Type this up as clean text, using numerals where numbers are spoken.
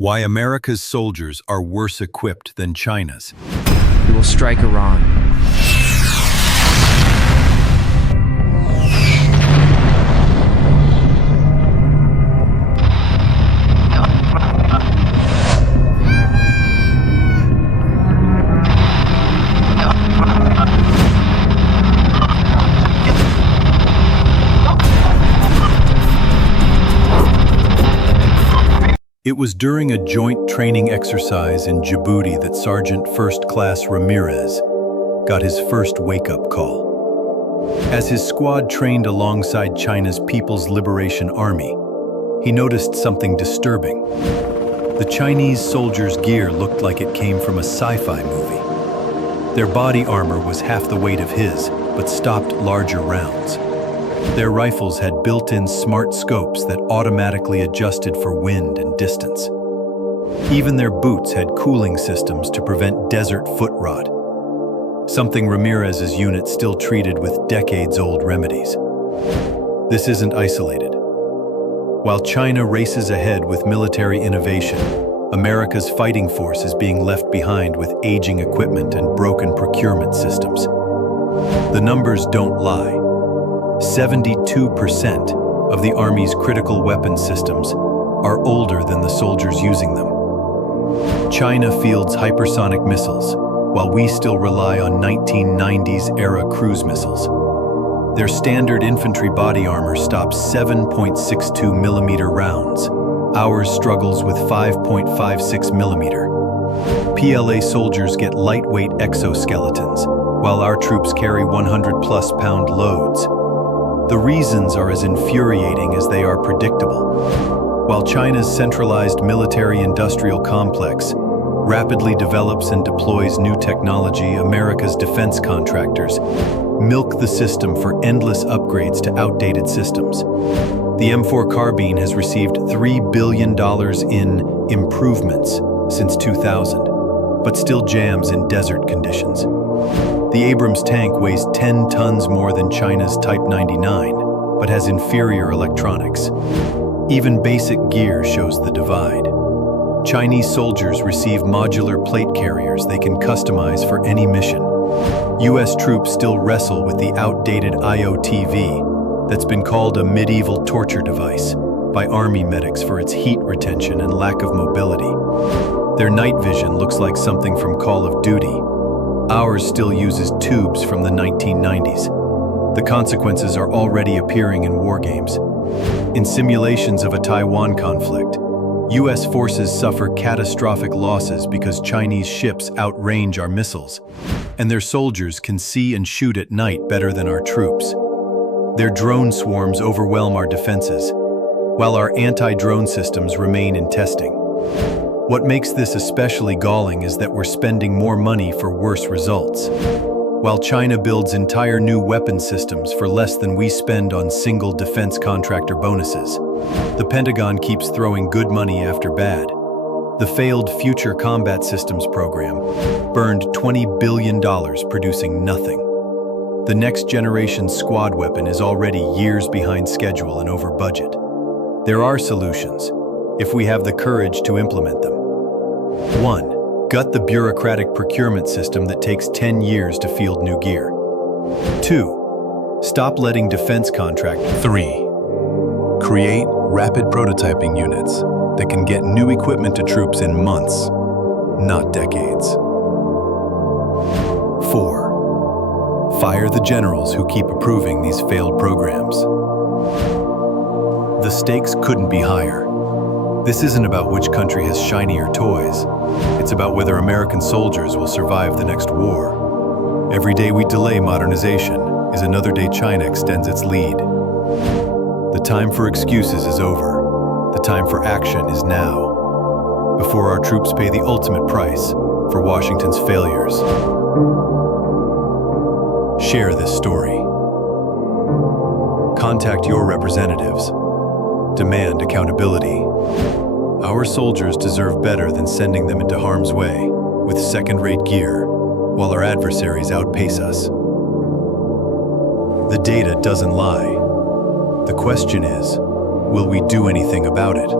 Why America's soldiers are worse equipped than China's. We will strike Iran. It was during a joint training exercise in Djibouti that Sergeant First Class Ramirez got his first wake-up call. As his squad trained alongside China's People's Liberation Army, he noticed something disturbing. The Chinese soldiers' gear looked like it came from a sci-fi movie. Their body armor was half the weight of his, but stopped larger rounds. Their rifles had built-in smart scopes that automatically adjusted for wind and distance. Even their boots had cooling systems to prevent desert foot rot, something Ramirez's unit still treated with decades-old remedies. This isn't isolated. While China races ahead with military innovation, America's fighting force is being left behind with aging equipment and broken procurement systems. The numbers don't lie. 72% of the Army's critical weapons systems are older than the soldiers using them. China fields hypersonic missiles, while we still rely on 1990s-era cruise missiles. Their standard infantry body armor stops 7.62 millimeter rounds. Ours struggles with 5.56 millimeter. PLA soldiers get lightweight exoskeletons, while our troops carry 100-plus pound loads. The reasons are as infuriating as they are predictable. While China's centralized military-industrial complex rapidly develops and deploys new technology, America's defense contractors milk the system for endless upgrades to outdated systems. The M4 carbine has received $3 billion in improvements since 2000, but still jams in desert conditions. The Abrams tank weighs 10 tons more than China's Type 99, but has inferior electronics. Even basic gear shows the divide. Chinese soldiers receive modular plate carriers they can customize for any mission. U.S. troops still wrestle with the outdated IOTV that's been called a medieval torture device by Army medics for its heat retention and lack of mobility. Their night vision looks like something from Call of Duty. Ours still uses tubes from the 1990s. The consequences are already appearing in war games. In simulations of a Taiwan conflict, U.S. forces suffer catastrophic losses because Chinese ships outrange our missiles, and their soldiers can see and shoot at night better than our troops. Their drone swarms overwhelm our defenses, while our anti-drone systems remain in testing. What makes this especially galling is that we're spending more money for worse results. While China builds entire new weapon systems for less than we spend on single defense contractor bonuses, the Pentagon keeps throwing good money after bad. The failed Future Combat Systems program burned $20 billion producing nothing. The next generation squad weapon is already years behind schedule and over budget. There are solutions, if we have the courage to implement them. 1. Gut the bureaucratic procurement system that takes 10 years to field new gear. 2. Stop letting defense contractors. 3. Create rapid prototyping units that can get new equipment to troops in months, not decades. 4. Fire the generals who keep approving these failed programs. The stakes couldn't be higher. This isn't about which country has shinier toys. It's about whether American soldiers will survive the next war. Every day we delay modernization is another day China extends its lead. The time for excuses is over. The time for action is now, before our troops pay the ultimate price for Washington's failures. Share this story. Contact your representatives. Demand accountability. Our soldiers deserve better than sending them into harm's way with second-rate gear while our adversaries outpace us. The data doesn't lie. The question is, will we do anything about it?